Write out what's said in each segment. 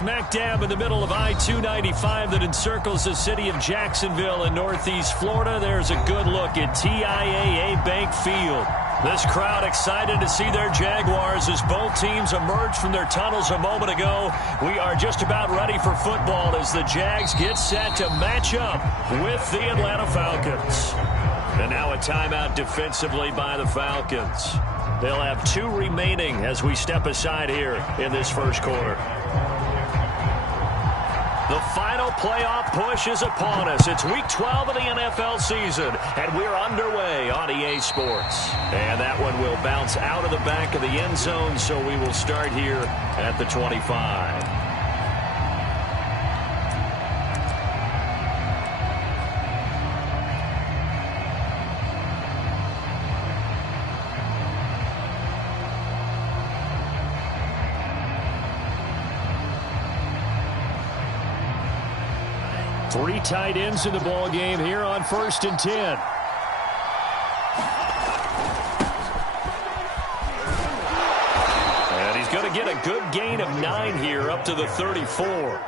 smack dab in the middle of I-295 that encircles the city of Jacksonville in northeast Florida. There's a good look at TIAA Bank Field. This crowd excited to see their Jaguars as both teams emerged from their tunnels a moment ago. We are just about ready for football as the Jags get set to match up with the Atlanta Falcons. And now a timeout defensively by the Falcons. They'll have 2 remaining as we step aside here in this first quarter. The final playoff push is upon us. It's Week 12 of the NFL season, and we're underway on EA Sports. And that one will bounce out of the back of the end zone, so we will start here at the 25. 3 tight ends in the ball game here on 1st and 10. And he's going to get a good gain of 9 here up to the 34.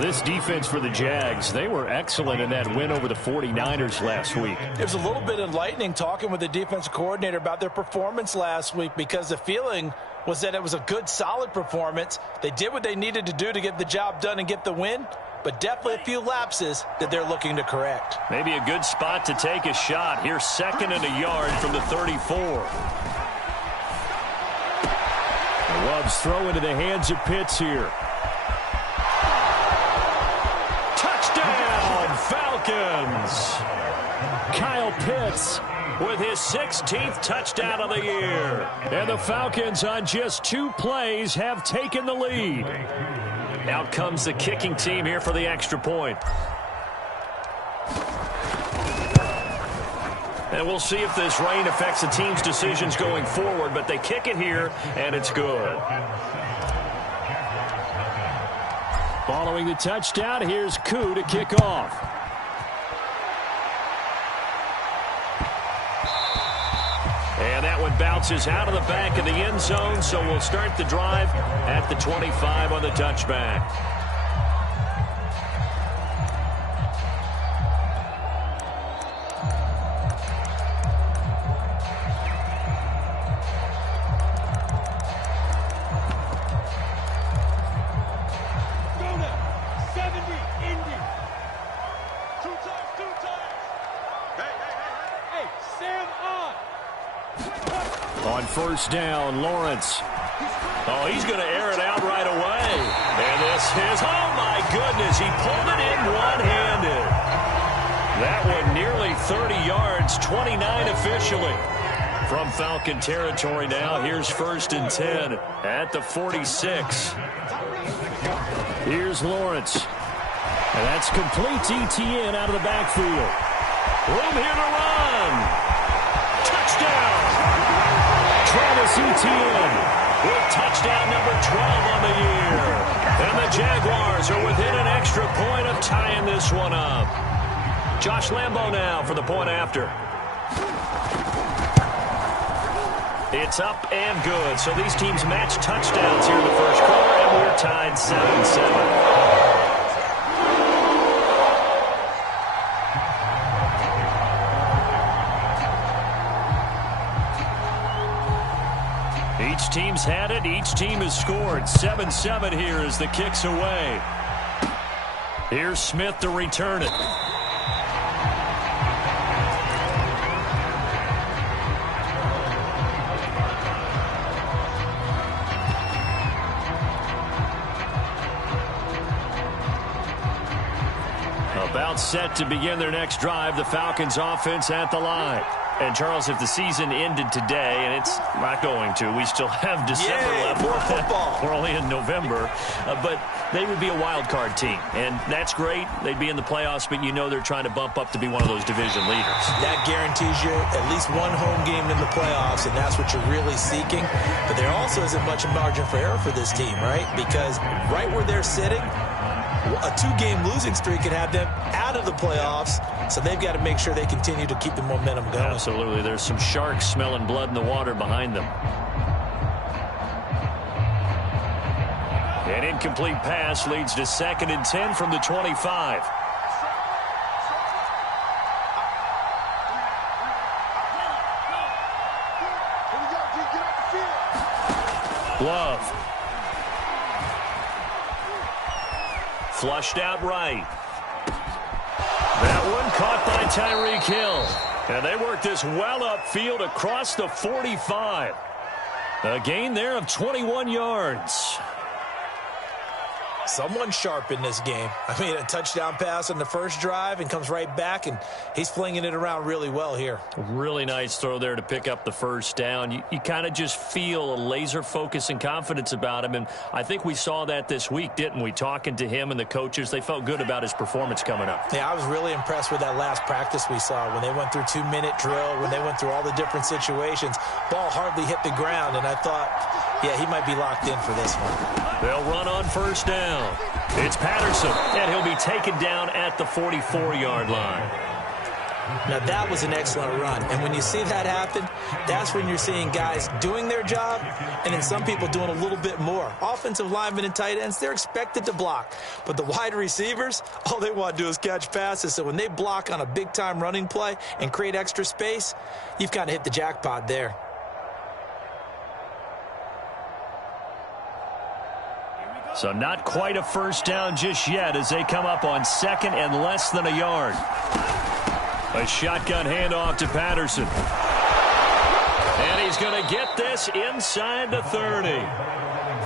This defense for the Jags, they were excellent in that win over the 49ers last week. It was a little bit enlightening talking with the defensive coordinator about their performance last week, because the feeling was that it was a good, solid performance. They did what they needed to do to get the job done and get the win, but definitely a few lapses that they're looking to correct. Maybe a good spot to take a shot. Here's 2nd and a yard from the 34. Love's throw into the hands of Pitts here. Touchdown, Falcons! Kyle Pitts with his 16th touchdown of the year. And the Falcons on just 2 plays have taken the lead. Out comes the kicking team here for the extra point. And we'll see if this rain affects the team's decisions going forward, but they kick it here, and it's good. Following the touchdown, here's Koo to kick off. And that one bounces out of the back of the end zone, so we'll start the drive at the 25 on the touchback. On 1st down, Lawrence. Oh, he's going to air it out right away. And this is, oh my goodness, he pulled it in one-handed. That one nearly 30 yards, 29 officially. From Falcon territory now, here's 1st and 10 at the 46. Here's Lawrence. And that's complete ETN out of the backfield. Room here to run. Touchdown. Travis Etienne with touchdown number 12 on the year. And the Jaguars are within an extra point of tying this one up. Josh Lambo now for the point after. It's up and good. So these teams match touchdowns here in the first quarter, and we're tied 7-7. Each team's had it. Each team has scored. 7-7 here as the kick's away. Here's Smith to return it. About set to begin their next drive. The Falcons offense at the line. And, Charles, if the season ended today, and it's not going to, we still have December left. More football. We're only in November. But they would be a wild card team. And that's great. They'd be in the playoffs, but you know they're trying to bump up to be one of those division leaders. That guarantees you at least one home game in the playoffs, and that's what you're really seeking. But there also isn't much margin for error for this team, right? Because right where they're sitting, a 2-game losing streak could have them out of the playoffs, so they've got to make sure they continue to keep the momentum going. Absolutely. There's some sharks smelling blood in the water behind them. An incomplete pass leads to 2nd and 10 from the 25. Love. Flushed out right. That one caught by Tyreek Hill. And they work this well upfield across the 45. A gain there of 21 yards. Someone sharp in this game. I mean, a touchdown pass on the first drive and comes right back, and he's flinging it around really well here. Really nice throw there to pick up the first down. You kind of just feel a laser focus and confidence about him, and I think we saw that this week, didn't we? Talking to him and the coaches, they felt good about his performance coming up. Yeah, I was really impressed with that last practice we saw when they went through 2-minute drill, when they went through all the different situations. Ball hardly hit the ground, and I thought, yeah, he might be locked in for this one. They'll run on first down. It's Patterson, and he'll be taken down at the 44-yard line. Now, that was an excellent run. And when you see that happen, that's when you're seeing guys doing their job and then some people doing a little bit more. Offensive linemen and tight ends, they're expected to block. But the wide receivers, all they want to do is catch passes. So when they block on a big-time running play and create extra space, you've kind of hit the jackpot there. So not quite a first down just yet as they come up on 2nd and less than a yard. A shotgun handoff to Patterson. And he's going to get this inside the 30.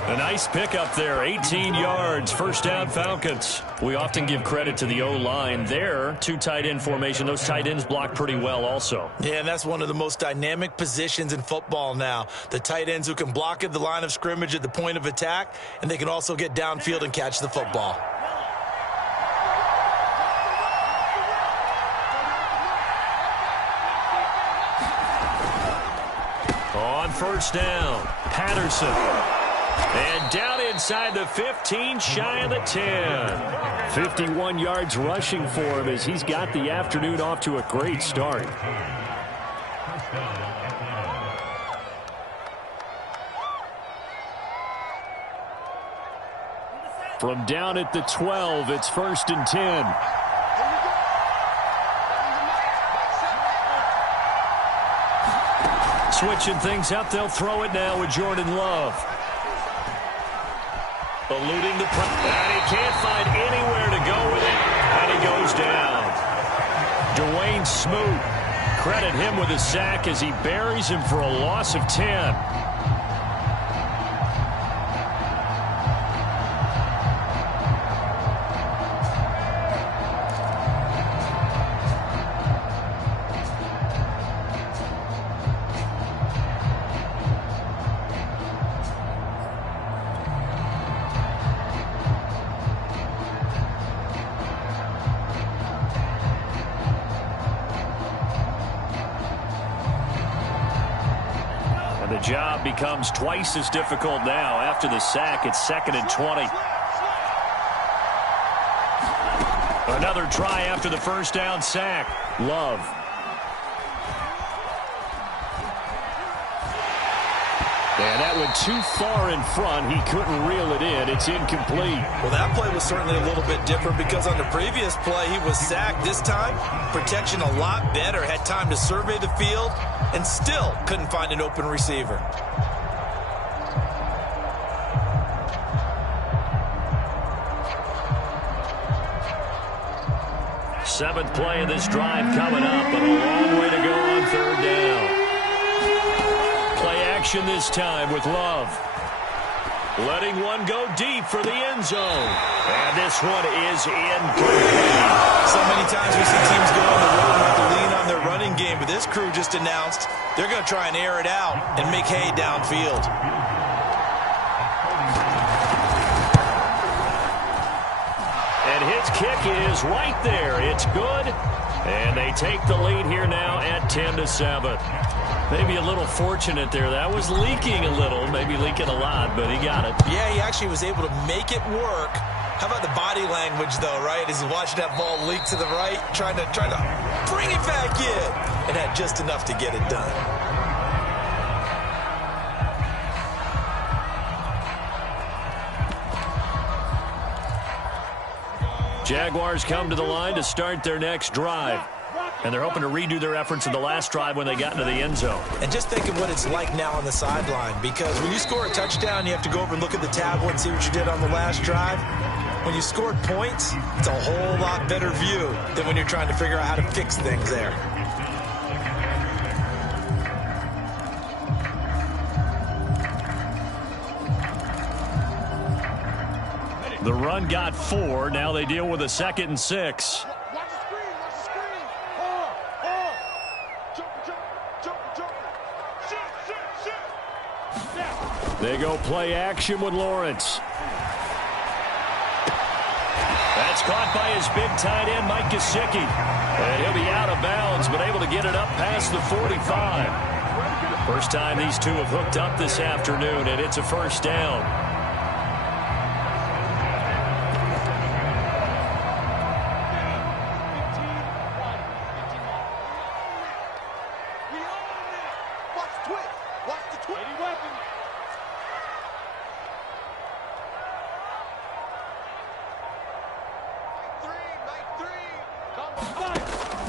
A nice pickup there, 18 yards, first down Falcons. We often give credit to the O-line there, 2 tight end formation. Those tight ends block pretty well also. Yeah, and that's one of the most dynamic positions in football now. The tight ends who can block at the line of scrimmage at the point of attack, and they can also get downfield and catch the football. On first down, Patterson. And down inside the 15, shy of the 10. 51 yards rushing for him as he's got the afternoon off to a great start. From down at the 12, it's 1st and 10. Switching things up, they'll throw it now with Jordan Love. Eluding the press, and he can't find anywhere to go with it, and he goes down. Dwayne Smoot, credit him with a sack as he buries him for a loss of 10. The job becomes twice as difficult now. After the sack, it's 2nd and 20. Another try after the first down sack. Love. And that went too far in front. He couldn't reel it in. It's incomplete. Well, that play was certainly a little bit different because on the previous play, he was sacked. This time, protection a lot better. Had time to survey the field and still couldn't find an open receiver. Seventh play of this drive coming up, but a long way to go on 3rd down. Play action this time with Love. Letting one go deep for the end zone. And this one is incomplete. So many times we see teams go on the road and have to lean on their running game, but this crew just announced they're going to try and air it out and make hay downfield. And his kick is right there. It's good. And they take the lead here now at 10-7. Maybe a little fortunate there. That was leaking a little, maybe leaking a lot, but he got it. Yeah, he actually was able to make it work. How about the body language, though, right? As he's watching that ball leak to the right, trying to bring it back in, and had just enough to get it done. Jaguars come to the line to start their next drive. And they're hoping to redo their efforts in the last drive when they got into the end zone. And just think of what it's like now on the sideline, because when you score a touchdown, you have to go over and look at the tablet and see what you did on the last drive. When you scored points, it's a whole lot better view than when you're trying to figure out how to fix things there. The run got 4. Now they deal with a 2nd and 6. They go play action with Lawrence. That's caught by his big tight end, Mike Gesicki. And he'll be out of bounds, but able to get it up past the 45. First time these two have hooked up this afternoon, and it's a first down.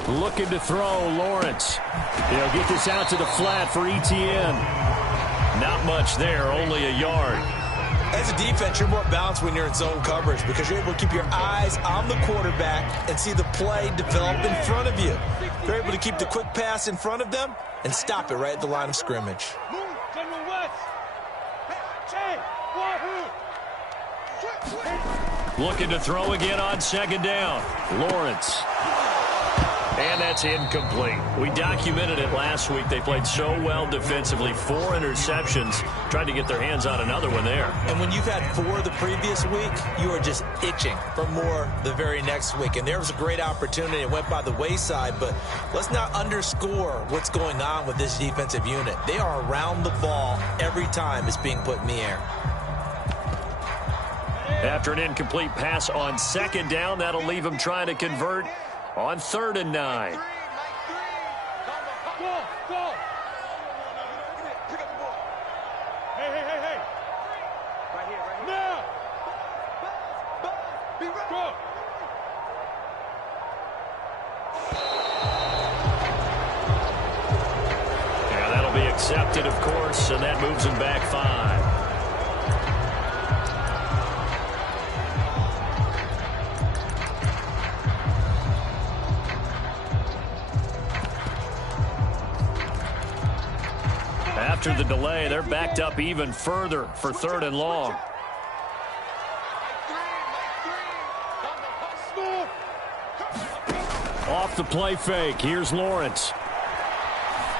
Looking to throw, Lawrence. He'll get this out to the flat for ETN. Not much there, only a yard. As a defense, you're more balanced when you're in zone coverage because you're able to keep your eyes on the quarterback and see the play develop in front of you. You're able to keep the quick pass in front of them and stop it right at the line of scrimmage. Looking to throw again on 2nd down. Lawrence. And that's incomplete. We documented it last week. They played so well defensively. 4 interceptions. Tried to get their hands on another one there. And when you've had 4 the previous week, you are just itching for more the very next week. And there was a great opportunity. It went by the wayside. But let's not underscore what's going on with this defensive unit. They are around the ball every time it's being put in the air. After an incomplete pass on 2nd down, that'll leave them trying to convert on 3rd and 9. Yeah, that'll be accepted, of course, and that moves them back 5. After the delay, they're backed up even further for 3rd and long. Off the play fake. Here's Lawrence.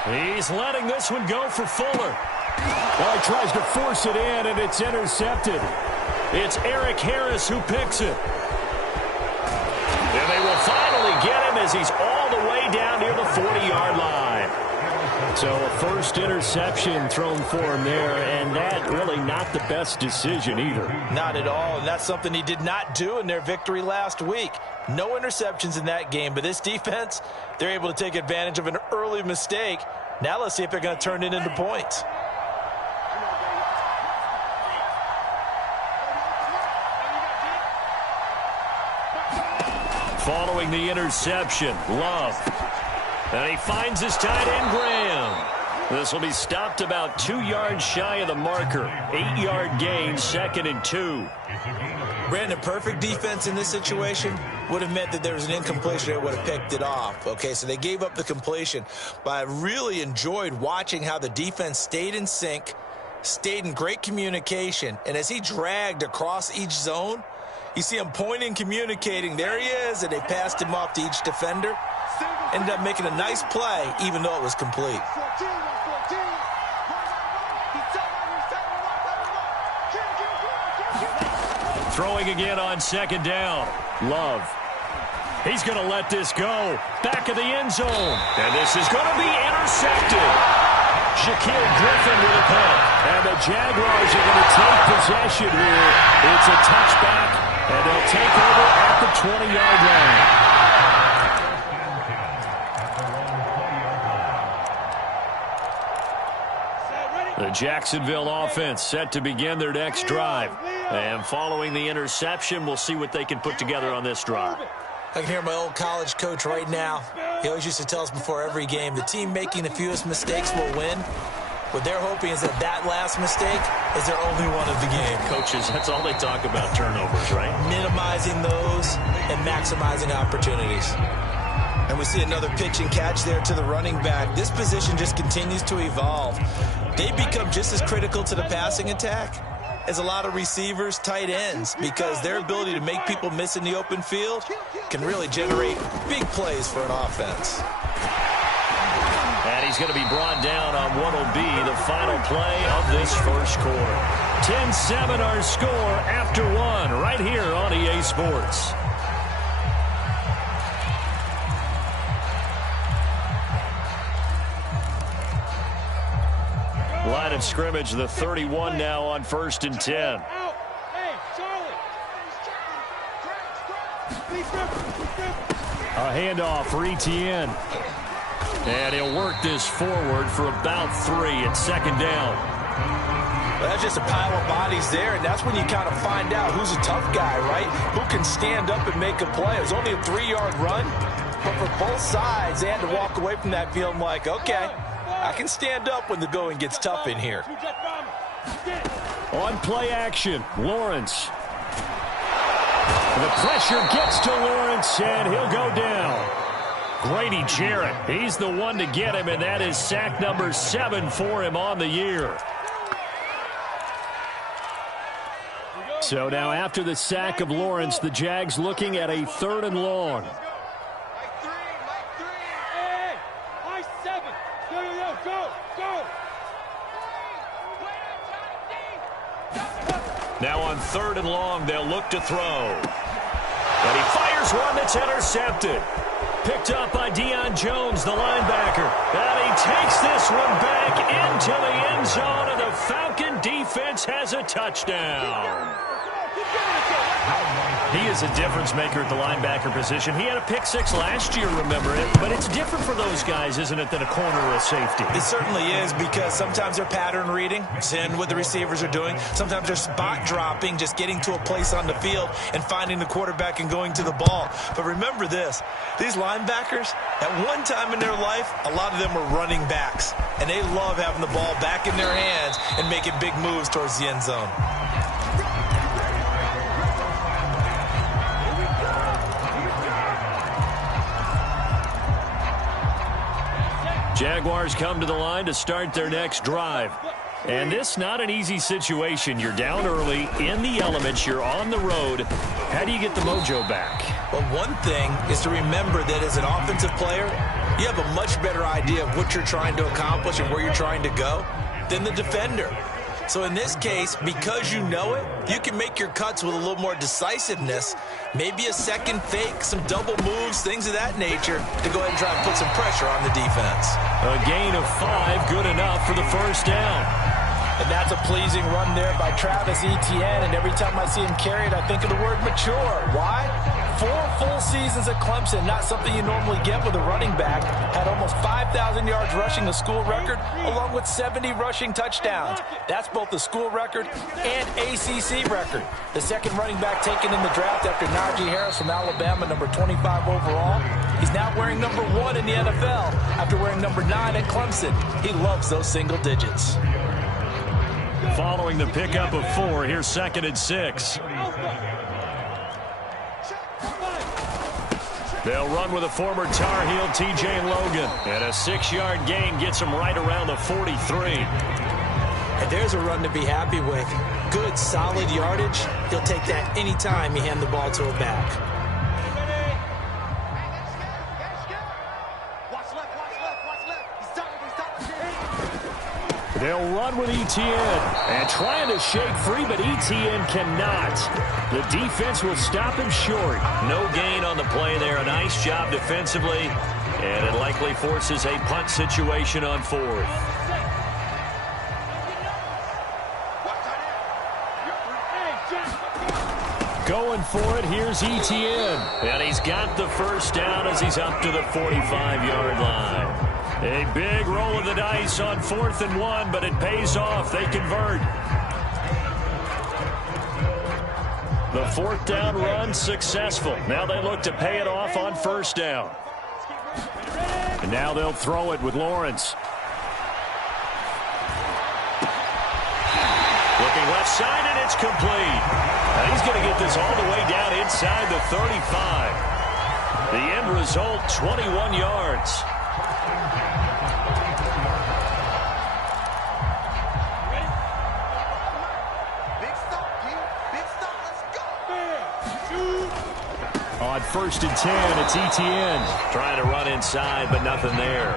He's letting this one go for Fuller. Well, he tries to force it in, and it's intercepted. It's Eric Harris who picks it. And they will finally get him as he's all the way down near the 40-yard line. So a first interception thrown for him there, and that really not the best decision either. Not at all, and that's something he did not do in their victory last week. No interceptions in that game, but this defense, they're able to take advantage of an early mistake. Now let's see if they're going to turn it into points. Following the interception, Love. And he finds his tight end, Graham. This will be stopped about 2 yards shy of the marker. 8-yard gain, 2nd and 2. Brandon, perfect defense in this situation would have meant that there was an incompletion that would have picked it off. Okay, so they gave up the completion. But I really enjoyed watching how the defense stayed in sync, stayed in great communication. And as he dragged across each zone, you see him pointing, communicating. There he is, and they passed him off to each defender. Ended up making a nice play, even though it was complete. Throwing again on 2nd down. Love. He's going to let this go. Back of the end zone. And this is going to be intercepted. Shaquille Griffin with a punt. And the Jaguars are going to take possession here. It's a touchback, and they'll take over at the 20-yard line. The Jacksonville offense set to begin their next drive. And following the interception, we'll see what they can put together on this drive. I can hear my old college coach right now. He always used to tell us before every game, the team making the fewest mistakes will win. What they're hoping is that last mistake is their only one of the game. Coaches, that's all they talk about, turnovers, right? Minimizing those and maximizing opportunities. And we see another pitch and catch there to the running back. This position just continues to evolve. They become just as critical to the passing attack as a lot of receivers, tight ends, because their ability to make people miss in the open field can really generate big plays for an offense. And he's going to be brought down on what will be the final play of this first quarter. 10-7 our score after one right here on EA Sports. Line of scrimmage, the 31 now on 1st and 10. A handoff for Etienne. And he'll work this forward for about 3 at 2nd down. Well, that's just a pile of bodies there, and that's when you kind of find out who's a tough guy, right? Who can stand up and make a play. It was only a 3-yard run, but for both sides, they had to walk away from that field like, okay, I can stand up when the going gets tough in here. On play action, Lawrence. The pressure gets to Lawrence, and he'll go down. Grady Jarrett, he's the one to get him, and that is sack number 7 for him on the year. So now after the sack of Lawrence, the Jags looking at a 3rd and long. Now on 3rd and long, they'll look to throw. And he fires one that's intercepted. Picked up by Deion Jones, the linebacker. And he takes this one back into the end zone, and the Falcon defense has a touchdown. He is a difference maker at the linebacker position. He had a pick 6 last year, remember it. But it's different for those guys, isn't it, than a corner or a safety? It certainly is, because sometimes they're pattern reading, seeing what the receivers are doing. Sometimes they're spot dropping, just getting to a place on the field and finding the quarterback and going to the ball. But remember this, these linebackers, at one time in their life, a lot of them were running backs. And they love having the ball back in their hands and making big moves towards the end zone. Jaguars come to the line to start their next drive. And this not an easy situation. You're down early, in the elements, you're on the road. How do you get the mojo back? Well, one thing is to remember that as an offensive player, you have a much better idea of what you're trying to accomplish and where you're trying to go than the defender. So in this case, because you know it, you can make your cuts with a little more decisiveness, maybe a second fake, some double moves, things of that nature, to go ahead and try and put some pressure on the defense. A gain of 5, good enough for the first down. And that's a pleasing run there by Travis Etienne, and every time I see him carry it, I think of the word mature. Why? 4 full seasons at Clemson, not something you normally get with a running back. Had almost 5,000 yards rushing, a school record, along with 70 rushing touchdowns. That's both the school record and ACC record. The second running back taken in the draft after Najee Harris from Alabama, number 25 overall. He's now wearing number 1 in the NFL after wearing number 9 at Clemson. He loves those single digits. Following the pickup of 4, here's 2nd and 6. They'll run with a former Tar Heel, TJ Logan. And a 6-yard gain gets him right around the 43. And there's a run to be happy with. Good, solid yardage. He'll take that anytime you hand the ball to a back. They'll run with Etienne. And trying to shake free, but Etienne cannot. The defense will stop him short. No gain on the play there. A nice job defensively. And it likely forces a punt situation on 4th. Going for it, here's Etienne. And he's got the first down as he's up to the 45-yard line. A big roll of the dice on 4th and 1, but it pays off. They convert. The fourth down run successful. Now they look to pay it off on first down. And now they'll throw it with Lawrence. Looking left side, and it's complete. Now he's going to get this all the way down inside the 35. The end result, 21 yards. On 1st and 10, it's ETN. Trying to run inside, but nothing there.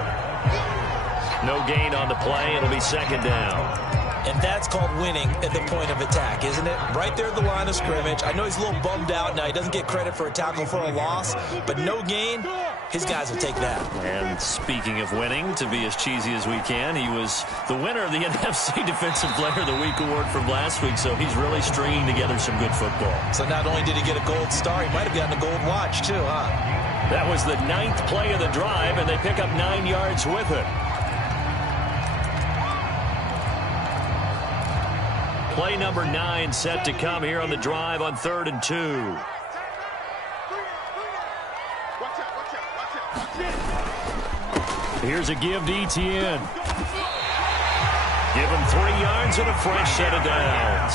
No gain on the play. It'll be second down. And that's called winning at the point of attack, isn't it? Right there at the line of scrimmage. I know he's a little bummed out now. He doesn't get credit for a tackle for a loss, but no gain, his guys will take that. And speaking of winning, to be as cheesy as we can, he was the winner of the NFC Defensive Player of the Week award from last week, so he's really stringing together some good football. So not only did he get a gold star, he might have gotten a gold watch too, huh? That was the 9th play of the drive, and they pick up 9 yards with it. Play number 9 set to come here on the drive on 3rd and 2. Here's a give to ETN. Give him 3 yards and a fresh set of downs.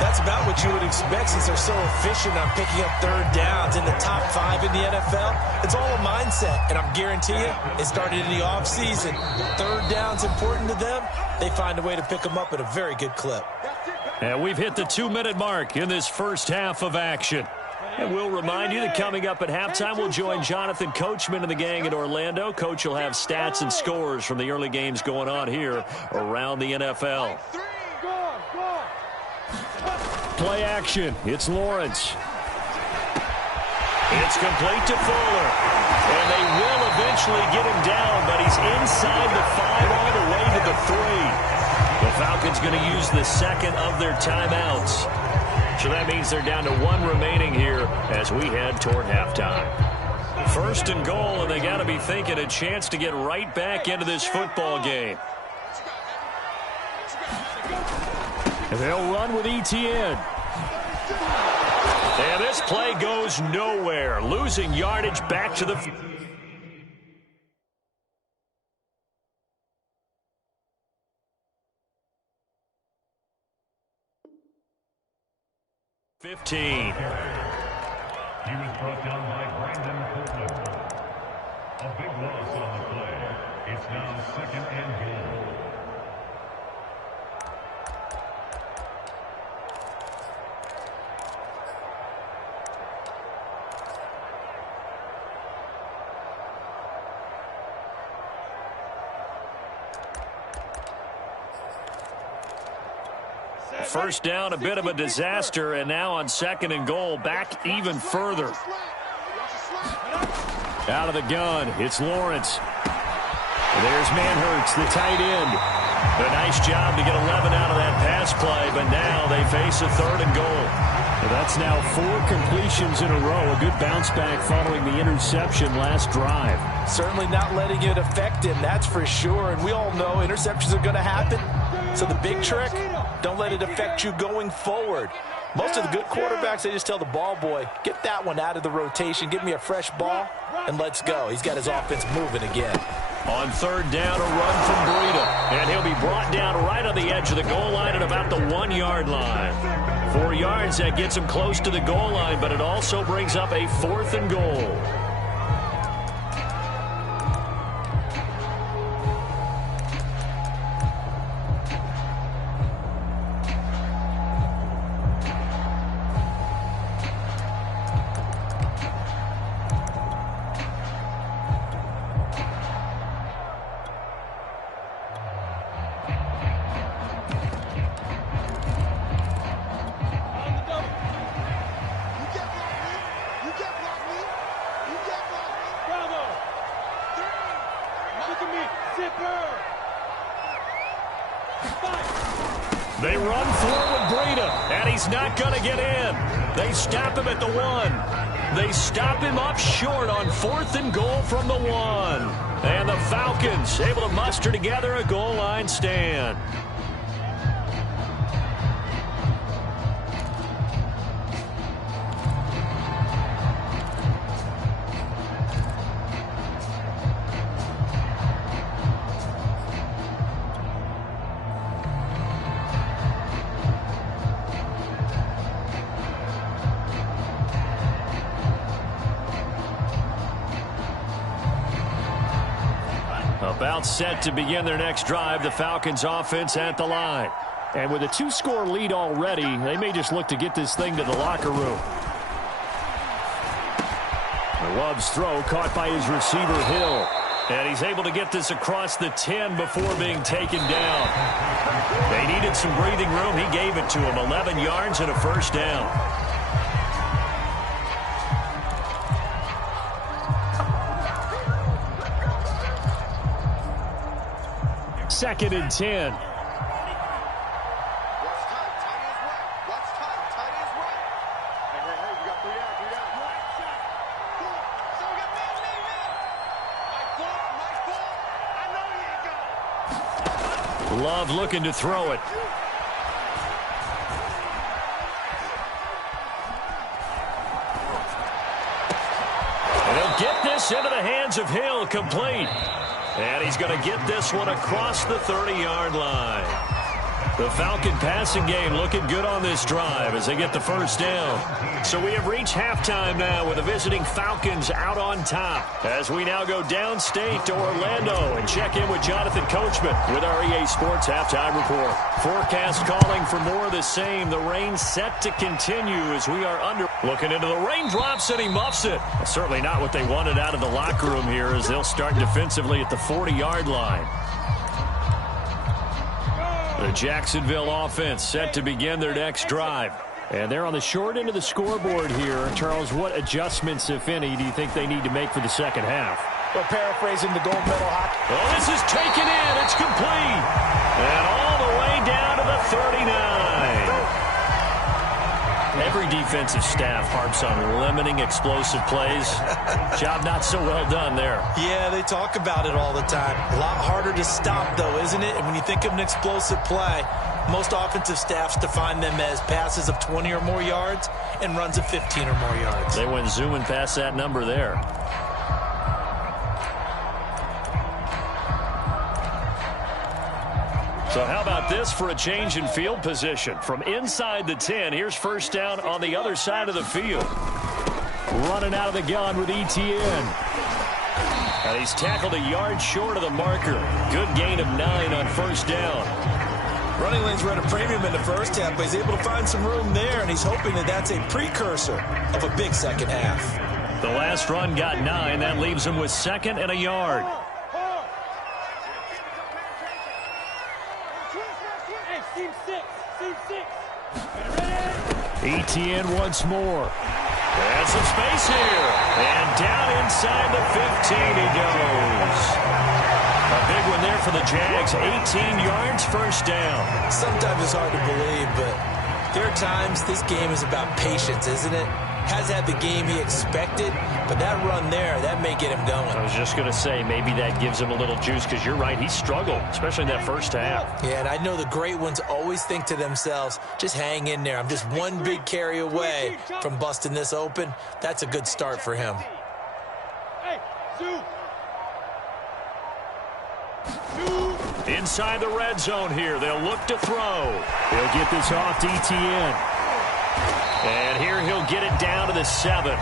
That's about what you would expect since they're so efficient on picking up 3rd downs in the top 5 in the NFL. It's all a mindset, and I'm guarantee you, it started in the offseason. 3rd down's important to them. They find a way to pick them up at a very good clip. And we've hit the 2-minute mark in this first half of action. And we'll remind you that coming up at halftime, we'll join Jonathan Coachman and the gang in Orlando. Coach will have stats and scores from the early games going on here around the NFL. Play action. It's Lawrence. It's complete to Fuller. And they will eventually get him down, but he's inside the 5 all the way to the 3. The Falcons going to use the second of their timeouts. So that means they're down to 1 remaining here as we head toward halftime. 1st and goal, and they got to be thinking a chance to get right back into this football game. And they'll run with ETN. And this play goes nowhere. Losing yardage back to the 15. He was brought down by Brandon Copeland. A big loss on the play. It's now 2nd and goal. First down, a bit of a disaster, and now on 2nd and goal, back even further. Out of the gun, it's Lawrence. There's Manhurts, the tight end. A nice job to get 11 out of that pass play, but now they face a 3rd and goal. That's now 4 completions in a row. A good bounce back following the interception last drive. Certainly not letting it affect him, that's for sure. And we all know interceptions are going to happen. So the big trick, don't let it affect you going forward. Most of the good quarterbacks, they just tell the ball boy, get that one out of the rotation, give me a fresh ball, and let's go. He's got his offense moving again. On 3rd down, a run from Breida. And he'll be brought down right on the edge of the goal line at about the 1-yard line. 4 yards, that gets him close to the goal line, but it also brings up a 4th and goal. They run forward Breida, and he's not going to get in. They stop him at the 1. They stop him up short on 4th and goal from the 1. And the Falcons able to muster together a goal line stand. About set to begin their next drive, the Falcons offense at the line. And with a 2-score lead already, they may just look to get this thing to the locker room. Love's throw caught by his receiver, Hill. And he's able to get this across the 10 before being taken down. They needed some breathing room. He gave it to him. 11 yards and a first down. Second and 10. Love looking to throw it. And he'll get this into the hands of Hill, complete. And he's going to get this one across the 30-yard line. The Falcon passing game looking good on this drive as they get the first down. So we have reached halftime now with the visiting Falcons out on top. As we now go downstate to Orlando and check in with Jonathan Coachman with our EA Sports Halftime Report. Forecast calling for more of the same. The rain set to continue as we are under. Looking into the raindrops and he muffs it. Well, certainly not what they wanted out of the locker room here as they'll start defensively at the 40-yard line. The Jacksonville offense set to begin their next drive. And they're on the short end of the scoreboard here. Charles, what adjustments, if any, do you think they need to make for the second half? Well, paraphrasing the gold medal hockey. Oh, this is taken in. It's complete. And all the way down to the 39. Every defensive staff harps on limiting explosive plays. Job not so well done there. Yeah, they talk about it all the time. A lot harder to stop, though, isn't it? And when you think of an explosive play, most offensive staffs define them as passes of 20 or more yards and runs of 15 or more yards. They went zooming past that number there. So how about this for a change in field position? From inside the 10, here's first down on the other side of the field. Running out of the gun with Etienne. And he's tackled a yard short of the marker. Good gain of 9 on first down. Running lanes were at a premium in the first half, but he's able to find some room there, and he's hoping that that's a precursor of a big second half. The last run got 9. That leaves him with 2nd and a yard. Etienne once more. And some space here. And down inside the 15 he goes. A big one there for the Jags. 18 yards, first down. Sometimes it's hard to believe, but there are times this game is about patience, isn't it? Has had the game he expected, but that run there, that may get him going. I was just going to say, maybe that gives him a little juice, because you're right, he struggled, especially in that first half. Yeah, and I know the great ones always think to themselves, just hang in there. I'm just one big carry away from busting this open. That's a good start for him. Inside the red zone here, they'll look to throw. He'll get this off to Etienne. And here he'll get it down to the 7.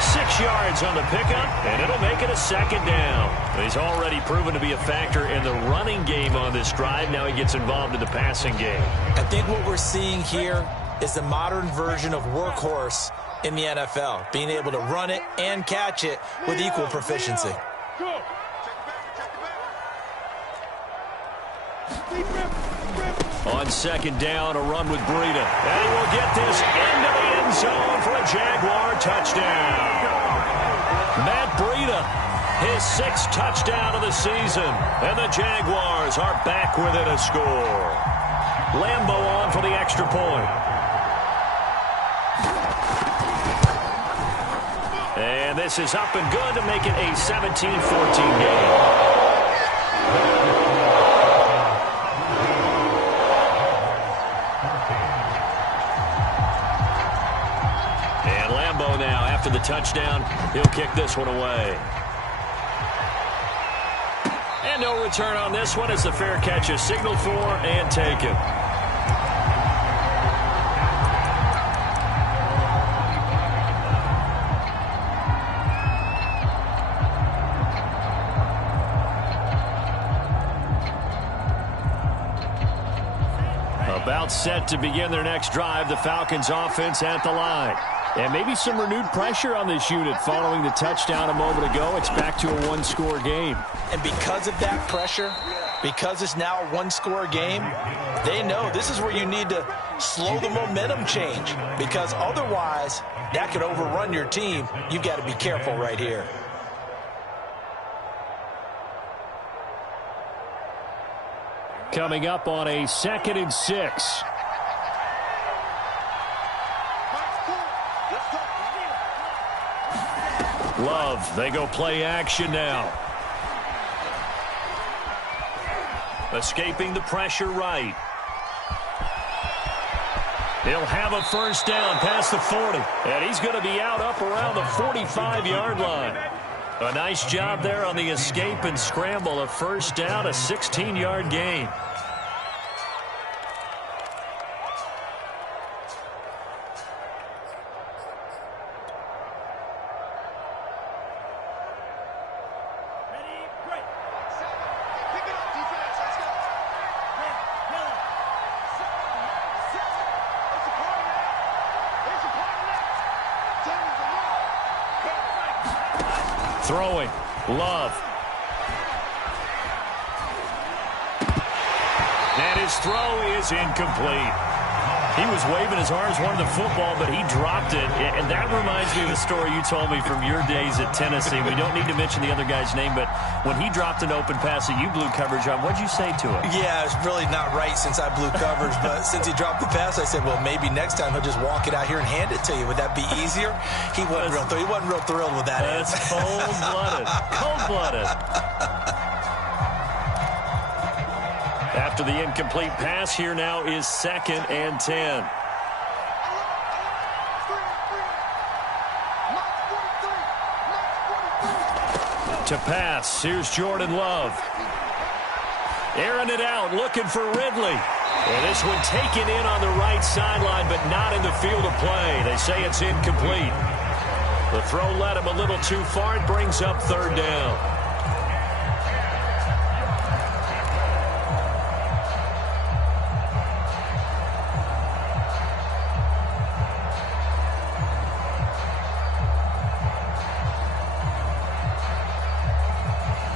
6 yards on the pickup, and it'll make it a second down. He's already proven to be a factor in the running game on this drive. Now he gets involved in the passing game. I think what we're seeing here is the modern version of workhorse in the NFL, being able to run it and catch it with equal proficiency. On second down, a run with Breida. And he will get this into the end zone for a Jaguar touchdown. Matt Breida, his 6th touchdown of the season. And the Jaguars are back within a score. Lambo on for the extra point. And this is up and good to make it a 17-14 game. Now, after the touchdown, he'll kick this one away. And no return on this one as the fair catch is signaled for and taken. gets set to begin their next drive. The Falcons offense at the line. And maybe some renewed pressure on this unit following the touchdown a moment ago. It's back to a one-score game. And because of that pressure, because it's now a one-score game, they know this is where you need to slow the momentum change, because otherwise that could overrun your team. You've got to be careful right here. Coming up on a 2nd and 6. Love, they go play action now. Escaping the pressure right. He'll have a first down past the 40. And he's going to be out up around the 45-yard line. A nice job there on the escape and scramble. A first down, a 16-yard gain. Throwing. Love. And his throw is incomplete. He was waving his arms, wanted the football, but he dropped it. And that reminds me of the story you told me from your days at Tennessee. We don't need to mention the other guy's name, but when he dropped an open pass that you blew coverage on, what'd you say to him? Yeah, it's really not right since I blew coverage, but since he dropped the pass, I said, well, maybe next time he'll just walk it out here and hand it to you. Would that be easier? He wasn't real thrilled with that. That's cold-blooded. Cold-blooded. After the incomplete pass, here now is 2nd and 10. To pass, here's Jordan Love. Airing it out, looking for Ridley. And this one taken in on the right sideline, but not in the field of play. They say it's incomplete. The throw led him a little too far. It brings up 3rd down.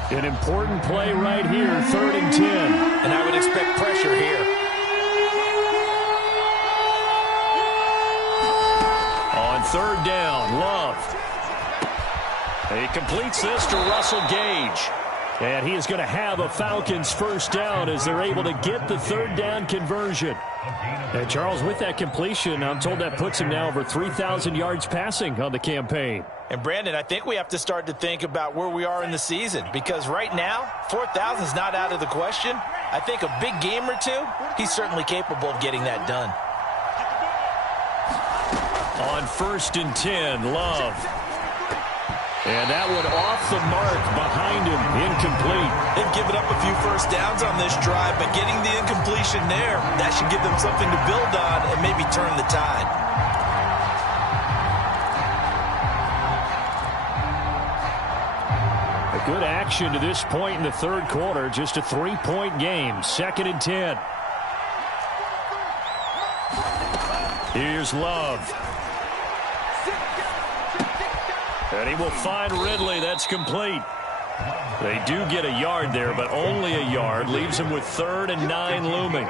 An important play right here, 3rd and 10. And I would expect pressure here. On 3rd down, Love. He completes this to Russell Gage. And he is going to have a Falcons first down as they're able to get the 3rd down conversion. And Charles, with that completion, I'm told that puts him now over 3,000 yards passing on the campaign. And, Brandon, I think we have to start to think about where we are in the season, because right now, 4,000 is not out of the question. I think a big game or two, he's certainly capable of getting that done. On 1st and 10, Love. And that one off the mark behind him, incomplete. They've given up a few first downs on this drive, but getting the incompletion there, that should give them something to build on and maybe turn the tide. Good action to this point in the 3rd quarter. Just a 3-point game. 2nd and 10. Here's Love. And he will find Ridley. That's complete. They do get a yard there, but only a yard. Leaves him with 3rd and 9 looming.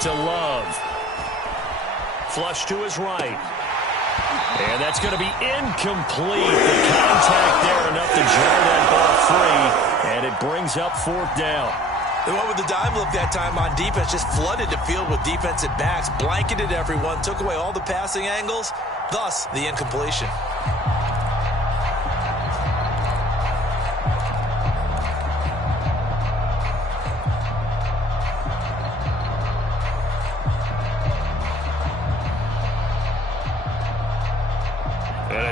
To Love. Flush to his right. And that's going to be incomplete. The contact there enough to jar that ball free. And it brings up 4th down. They went with the dime look that time on defense. Just flooded the field with defensive backs. Blanketed everyone. Took away all the passing angles. Thus, the incompletion.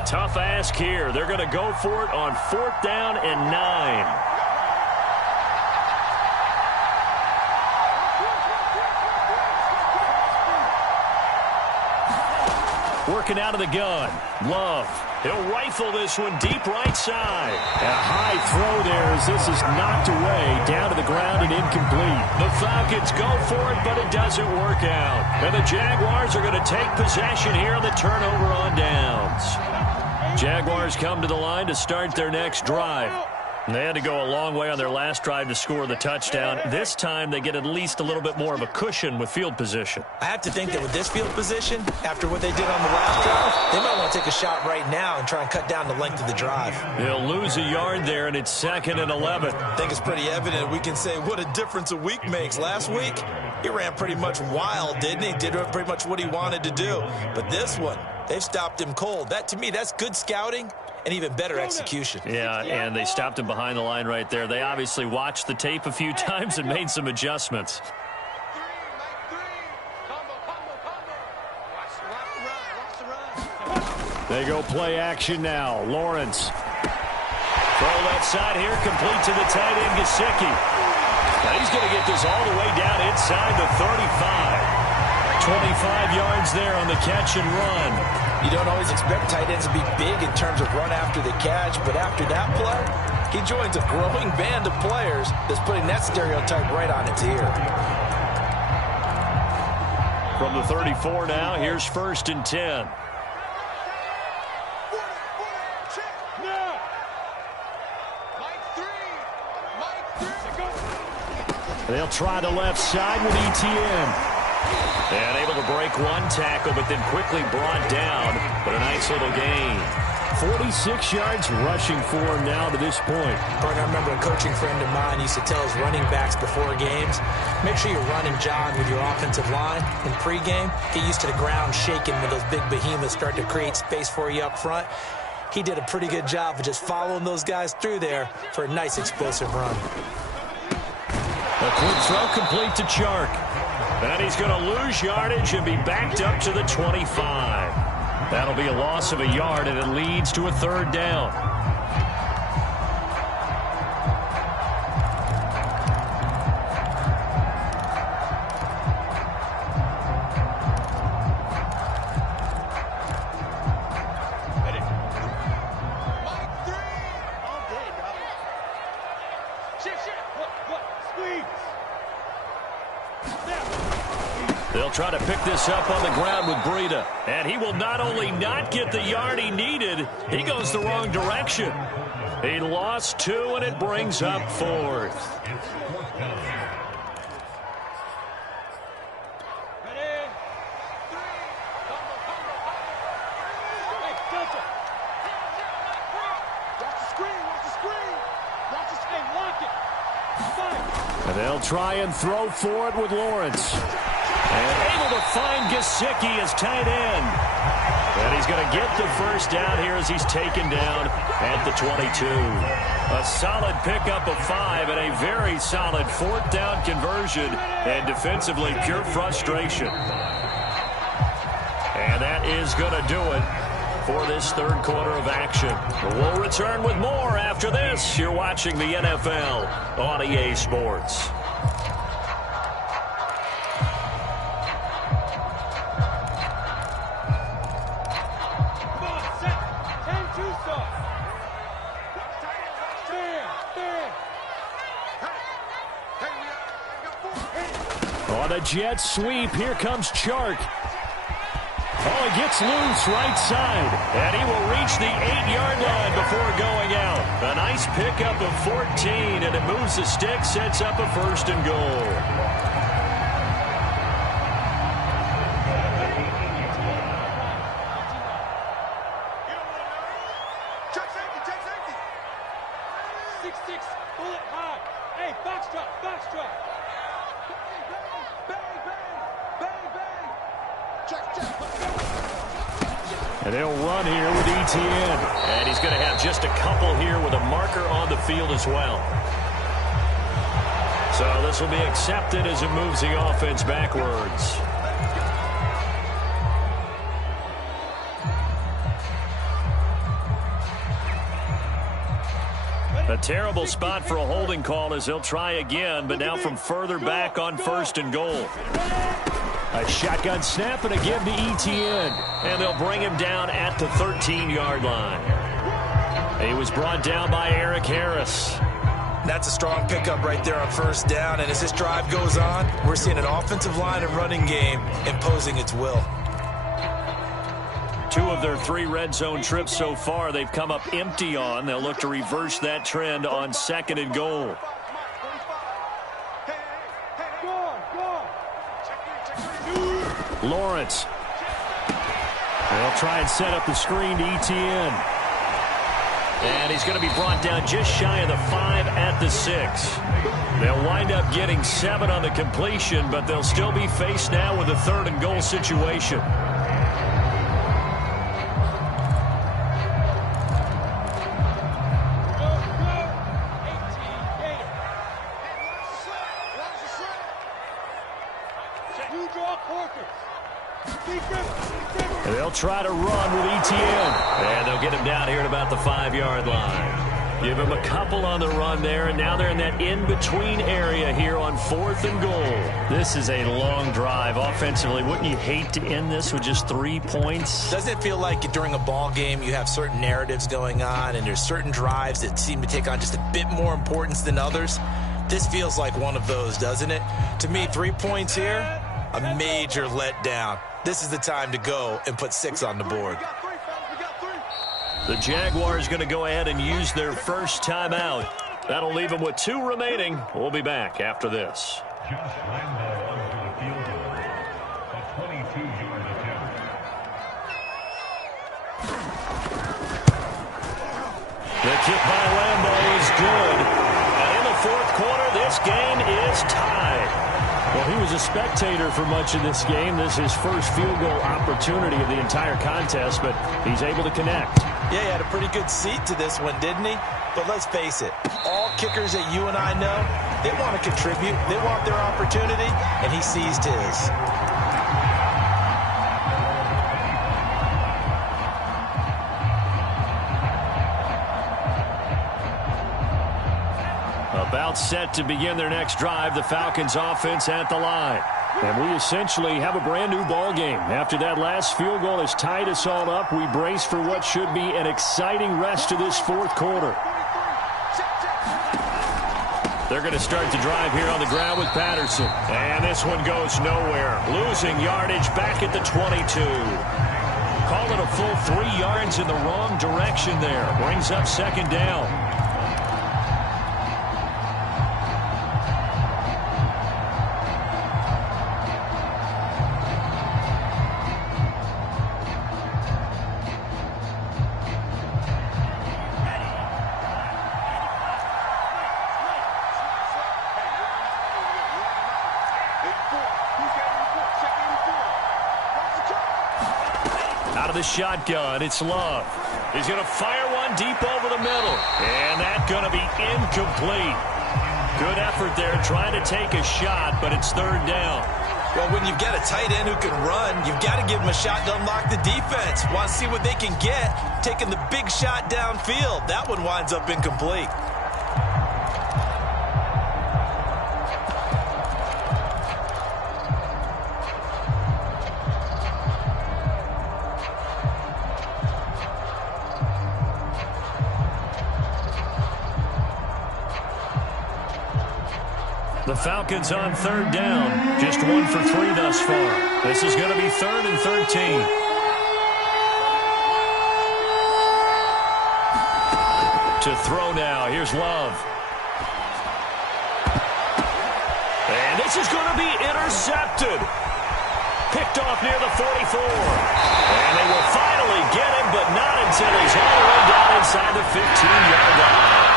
tough ask here. They're going to go for it on 4th down and 9. Working out of the gun. Love. He'll rifle this one deep right side. A high throw there as this is knocked away down to the ground and incomplete. The Falcons go for it, but it doesn't work out. And the Jaguars are going to take possession here on the turnover on downs. Jaguars come to the line to start their next drive. They had to go a long way on their last drive to score the touchdown. This time they get at least a little bit more of a cushion with field position. I have to think that with this field position, after what they did on the last drive, they might want to take a shot right now and try and cut down the length of the drive. They'll lose a yard there, and it's 2nd and 11. I think it's pretty evident. We can say what a difference a week makes. Last week, he ran pretty much wild, didn't he? Did pretty much what he wanted to do. But this one, they've stopped him cold. That, to me, that's good scouting and even better execution. Yeah, and they stopped him behind the line right there. They obviously watched the tape a few times and made some adjustments. They go play action now. Lawrence. Throw left side here, complete to the tight end, Gesicki. Now he's going to get this all the way down inside the 35. 25 yards there on the catch and run. You don't always expect tight ends to be big in terms of run after the catch, but after that play, he joins a growing band of players that's putting that stereotype right on its ear. From the 34 now, here's 1st and 10. They'll try the left side with Etienne. And able to break one tackle, but then quickly brought down. But a nice little gain. 46 yards rushing for him now to this point. I remember a coaching friend of mine used to tell his running backs before games, make sure you run and jog with your offensive line in pregame. Get used to the ground shaking when those big behemoths start to create space for you up front. He did a pretty good job of just following those guys through there for a nice explosive run. A quick throw complete to Chark. And he's going to lose yardage and be backed up to the 25. That'll be a loss of a yard, and it leads to a 3rd down. They'll try to pick this up on the ground with Breida. And he will not only not get the yard he needed, he goes the wrong direction. He lost 2, and it brings up 4th. And they'll try and throw for it with Lawrence. And able to find Gesicki as tight end. And he's going to get the 1st down here as he's taken down at the 22. A solid pickup of 5 and a very solid 4th down conversion. And defensively, pure frustration. And that is going to do it for this 3rd quarter of action. We'll return with more after this. You're watching the NFL on EA Sports. On a jet sweep, here comes Chark. Oh, he gets loose right side. And he will reach the 8-yard line before going out. A nice pickup of 14, and it moves the stick, sets up a 1st and goal. And they'll run here with Etienne. And he's going to have just a couple here with a marker on the field as well. So this will be accepted as it moves the offense backwards. A terrible spot for a holding call as they'll try again, but now from further back on 1st and goal. A shotgun snap and a give to Etienne. And they'll bring him down at the 13-yard line. He was brought down by Eric Harris. That's a strong pickup right there on 1st down. And as this drive goes on, we're seeing an offensive line and running game imposing its will. 2 of their 3 red zone trips so far they've come up empty on. They'll look to reverse that trend on 2nd and goal. Lawrence. They'll try and set up the screen to Etienne. And he's going to be brought down just shy of the 5 at the 6. They'll wind up getting 7 on the completion, but they'll still be faced now with a 3rd and goal situation. And they'll try to run with Etienne. And they'll get him down here at about the 5-yard line. Give him a couple on the run there, and now they're in that in-between area here on 4th and goal. This is a long drive offensively. Wouldn't you hate to end this with just 3 points? Doesn't it feel like during a ball game you have certain narratives going on and there's certain drives that seem to take on just a bit more importance than others? This feels like one of those, doesn't it? To me, 3 points here, a major letdown. This is the time to go and put 6 on the board. The Jaguars going to go ahead and use their first timeout. That'll leave them with 2 remaining. We'll be back after this. Josh Lambo onto the field goal. A 22-yard attempt. The kick by Lambo is good. And in the 4th quarter, this game is tied. Well, he was a spectator for much of this game. This is his first field goal opportunity of the entire contest, but he's able to connect. Yeah, he had a pretty good seat to this one, didn't he? But let's face it, all kickers that you and I know, they want to contribute. They want their opportunity, and he seized his. About set to begin their next drive, the Falcons offense at the line. And we essentially have a brand new ball game. After that last field goal has tied us all up, we brace for what should be an exciting rest of this 4th quarter. They're going to start the drive here on the ground with Patterson. And this one goes nowhere. Losing yardage back at the 22. Call it a full 3 yards in the wrong direction there. Brings up 2nd down. Out of the shotgun, it's Love. He's going to fire one deep over the middle. And that's going to be incomplete. Good effort there trying to take a shot, but it's 3rd down. Well, when you've got a tight end who can run, you've got to give him a shot to unlock the defense. Want to see what they can get, taking the big shot downfield. That one winds up incomplete. The Falcons on 3rd down. Just 1 for 3 thus far. This is going to be 3rd and 13. To throw now. Here's Love. And this is going to be intercepted. Picked off near the 44. And they will finally get him, but not until he's all the way down inside the 15-yard line.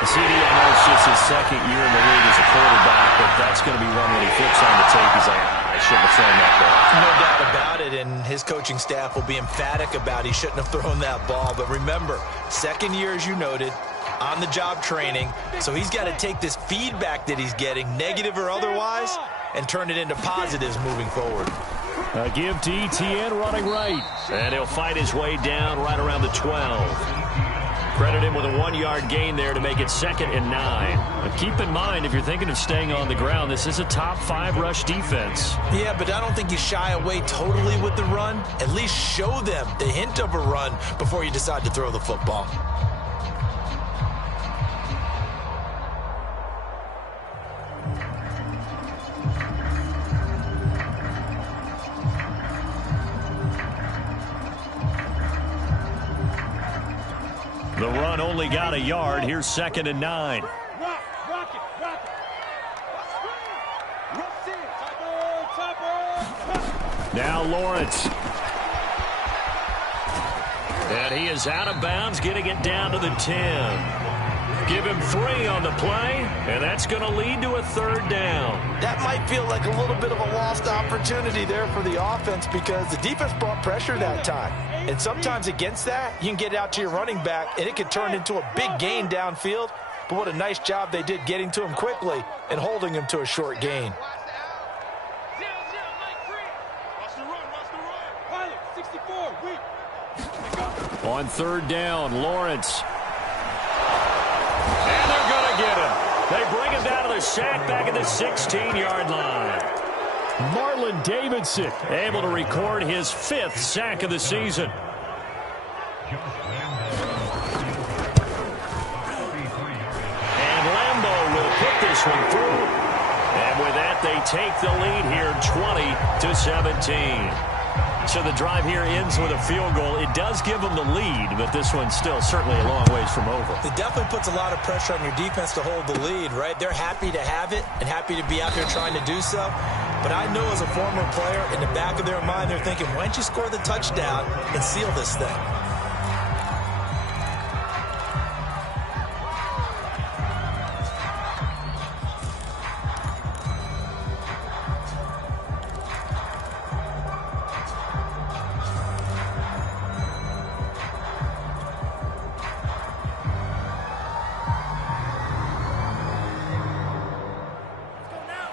CD, I know it's just his 2nd year in the league as a quarterback, but that's going to be one when he flips on the tape. He's like, I shouldn't have thrown that ball. No doubt about it, and his coaching staff will be emphatic about he shouldn't have thrown that ball. But remember, 2nd year, as you noted, on-the-job training, so he's got to take this feedback that he's getting, negative or otherwise, and turn it into positives moving forward. A give to Etienne running right, and he'll fight his way down right around the 12. Credit him with a 1-yard gain there to make it 2nd and 9. But keep in mind, if you're thinking of staying on the ground, this is a top 5 rush defense. Yeah, but I don't think you shy away totally with the run. At least show them the hint of a run before you decide to throw the football. The run only got a yard. Here's 2nd and 9. Now Lawrence. And he is out of bounds, getting it down to the 10. Give him 3 on the play, and that's going to lead to a 3rd down. That might feel like a little bit of a lost opportunity there for the offense because the defense brought pressure that time. And sometimes against that, you can get out to your running back, and it can turn into a big gain downfield. But what a nice job they did getting to him quickly and holding him to a short gain. On 3rd down, Lawrence. And they're going to get him. They bring him down to the sack back at the 16-yard line. Marlon Davidson able to record his 5th sack of the season. And Lambo will put this one through. And with that, they take the lead here 20-17. So the drive here ends with a field goal. It does give them the lead, but this one's still certainly a long ways from over. It definitely puts a lot of pressure on your defense to hold the lead, right? They're happy to have it and happy to be out there trying to do so. But I know as a former player, in the back of their mind, they're thinking, why don't you score the touchdown and seal this thing?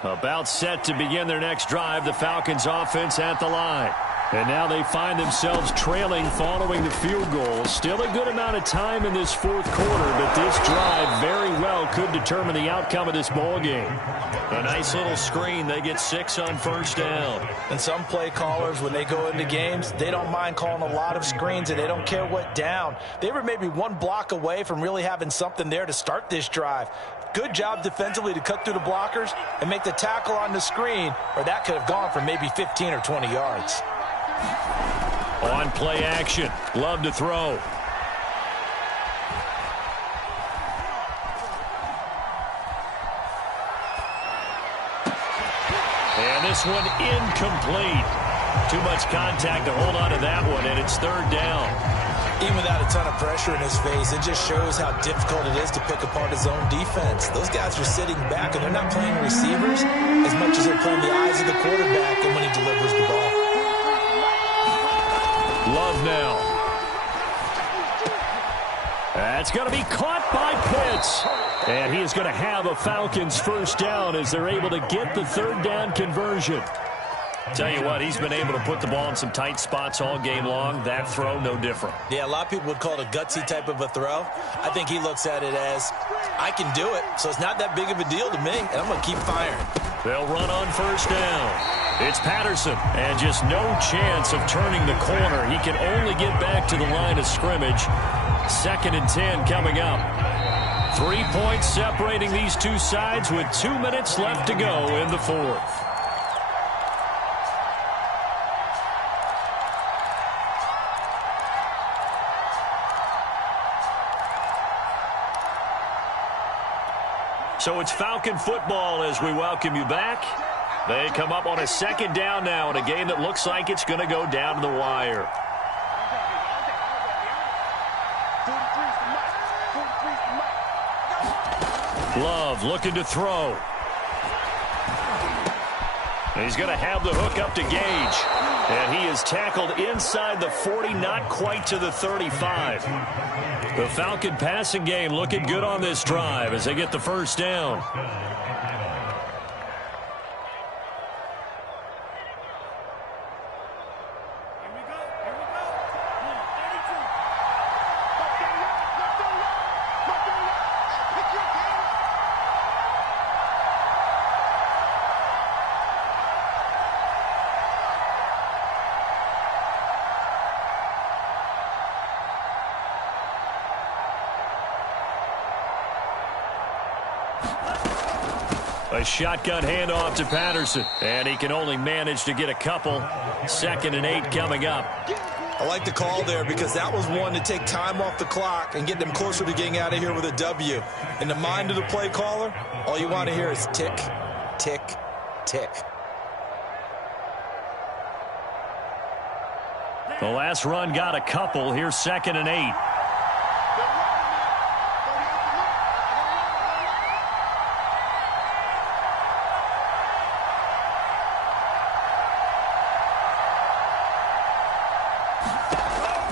About set to begin their next drive, the Falcons offense at the line. And now they find themselves trailing following the field goal. Still a good amount of time in this 4th quarter, but this drive very well could determine the outcome of this ball game. A nice little screen. They get 6 on 1st down. And some play callers, when they go into games, they don't mind calling a lot of screens, and they don't care what down. They were maybe 1 block away from really having something there to start this drive. Good job defensively to cut through the blockers and make the tackle on the screen, or that could have gone for maybe 15 or 20 yards. On play action. Love to throw. And this one incomplete. Too much contact to hold on to that one, and it's 3rd down. Even without a ton of pressure in his face, it just shows how difficult it is to pick apart his own defense. Those guys are sitting back, and they're not playing receivers as much as they're playing the eyes of the quarterback and when he delivers the ball. Love now. That's going to be caught by Pitts. And he is going to have a Falcons 1st down as they're able to get the 3rd down conversion. Tell you what, he's been able to put the ball in some tight spots all game long. That throw, no different. Yeah, a lot of people would call it a gutsy type of a throw. I think he looks at it as, I can do it, so it's not that big of a deal to me, and I'm going to keep firing. They'll run on 1st down. It's Patterson, and just no chance of turning the corner. He can only get back to the line of scrimmage. 2nd and 10 coming up. 3 points separating these two sides with 2 minutes left to go in the 4th. So it's Falcon football as we welcome you back. They come up on a 2nd down now in a game that looks like it's going to go down to the wire. Love looking to throw. He's going to have the hook up to Gage. And he is tackled inside the 40, not quite to the 35. The Falcon passing game looking good on this drive as they get the 1st down. A shotgun handoff to Patterson. And he can only manage to get a couple. 2nd and 8 coming up. I like the call there because that was one to take time off the clock and get them closer to getting out of here with a W. In the mind of the play caller, all you want to hear is tick, tick, tick. The last run got a couple. Here's 2nd and 8.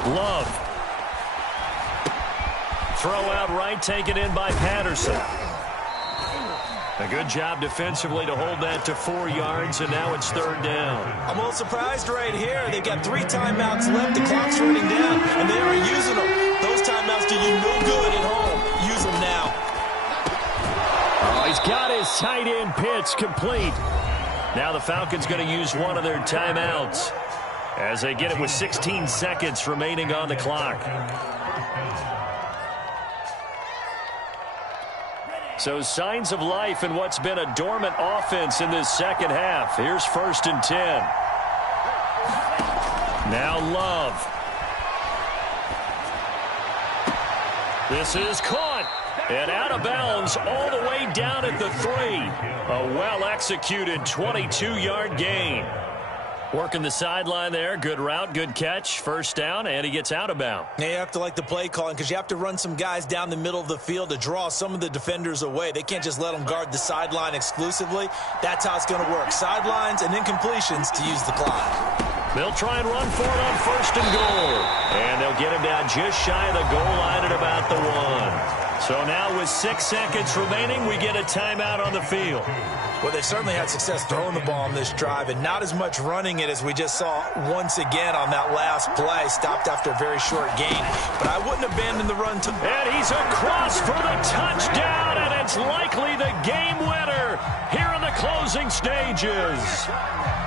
Love. Throw out right, taken in by Patterson. A good job defensively to hold that to 4 yards, and now it's 3rd down. I'm a little surprised right here. They've got 3 timeouts left. The clock's running down, and they aren't using them. Those timeouts do you no good at home. Use them now. Oh, he's got his tight end pitch complete. Now the Falcons going to use one of their timeouts as they get it with 16 seconds remaining on the clock. So signs of life in what's been a dormant offense in this second half. Here's 1st and 10. Now Love. This is caught and out of bounds all the way down at the 3. A well-executed 22-yard gain. Working the sideline there. Good route, good catch. 1st down, and he gets out of bounds. Now you have to like the play calling because you have to run some guys down the middle of the field to draw some of the defenders away. They can't just let them guard the sideline exclusively. That's how it's going to work. Sidelines and incompletions to use the clock. They'll try and run for it on 1st and goal. And they'll get him down just shy of the goal line at about the 1. So now with 6 seconds remaining, we get a timeout on the field. Well, they certainly had success throwing the ball on this drive and not as much running it as we just saw once again on that last play. Stopped after a very short gain. But I wouldn't abandon the run. And he's across for the touchdown, and it's likely the game winner here in the closing stages.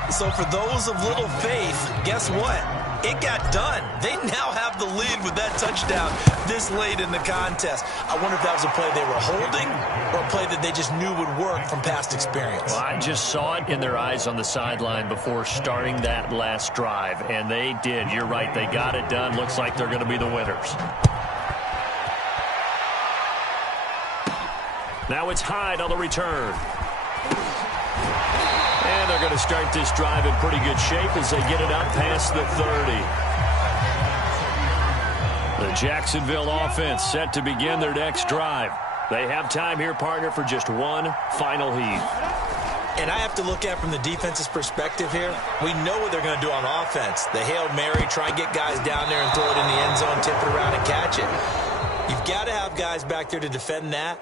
So for those of little faith, guess what? It got done. They now have the lead with that touchdown this late in the contest. I wonder if that was a play they were holding or a play that they just knew would work from past experience. Well, I just saw it in their eyes on the sideline before starting that last drive, and they did. You're right. They got it done. Looks like they're going to be the winners. Now it's Hyde on the return. And they're going to start this drive in pretty good shape as they get it up past the 30. The Jacksonville offense set to begin their next drive. They have time here, partner, for just one final heave. And I have to look at from the defense's perspective here. We know what they're going to do on offense. The Hail Mary, try and get guys down there and throw it in the end zone, tip it around and catch it. You've got to have guys back there to defend that.